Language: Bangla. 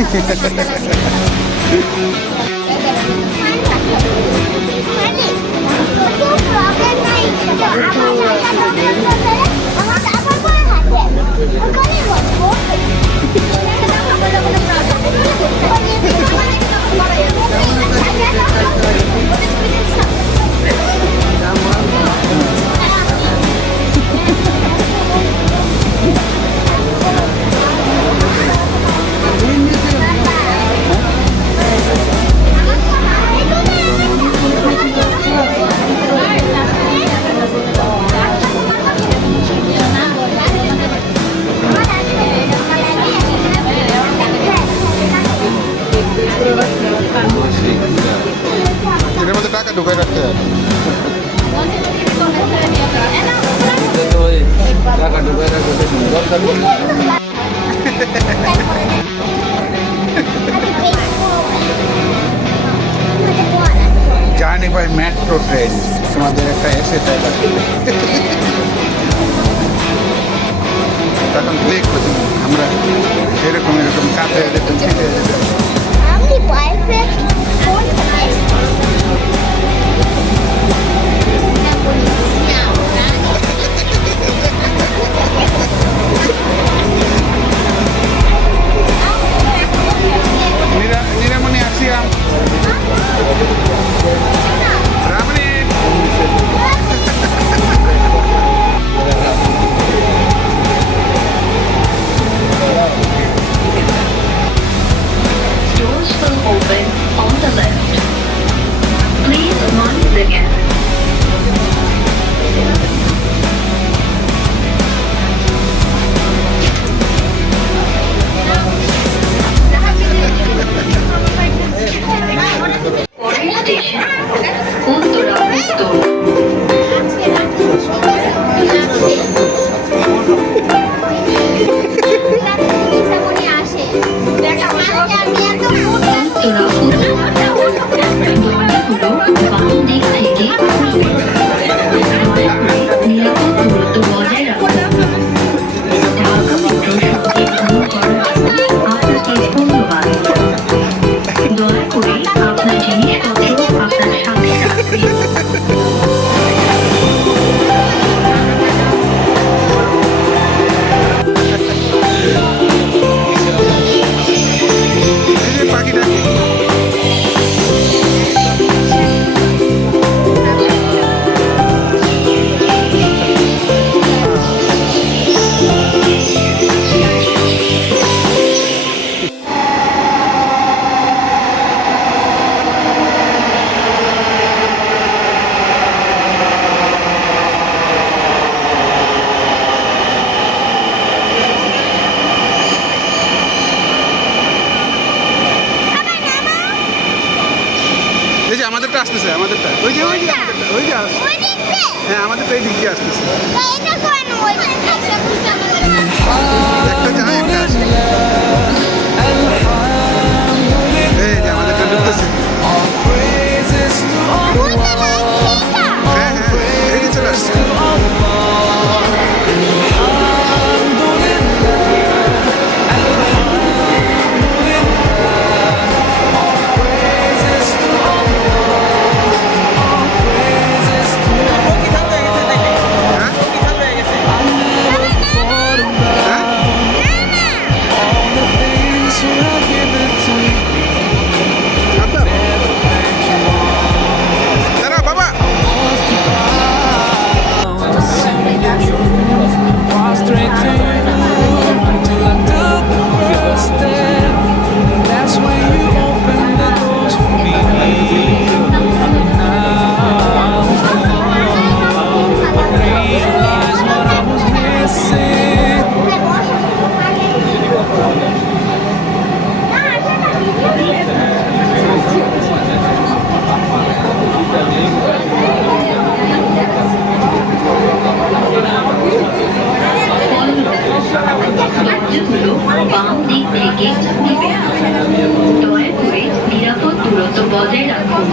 এর মধ্যে টাকা ঢুকাই রাখতে হবে। টাকা ঢুকাই রাখতে জার্নি বাই মেট্রো ট্রেন তোমাদের একটা এসে তাই লাগে। তখন দেখবো আমরা এরকম এরকম কাছে যেতাম ফিরে যেতাম। নিরামণি আসিয়া রামণি Doors will open on the left. Please mind the gap. Police station, Uttara Uttar. Uttara দরজাগুলো বাম দিক থেকে খুলবে। দয়া করে নিরাপদ দূরত্ব বজায় রাখুন। ঢাকা মেট্রো সঙ্গে ভ্রমণ করার জন্য আপনাকে ধন্যবাদ। দয়া করে আপনার জিনিসপত্র আপনার সাথে রাখবেন। আমাদেরটা আসতেছে, আমাদেরটা ওই যে আমাদেরটা ওই যে হ্যাঁ আমাদেরটা এই দিক দিয়ে আসতেছে। একটা যায় একটা আসে। এই যে আমাদেরটা ঢুকতেছে। হ্যাঁ হ্যাঁ এই চলে আসছে। বাম দিক থেকে খুলবে। দয়া করে নিরাপদ দূরত্ব বজায় রাখুন।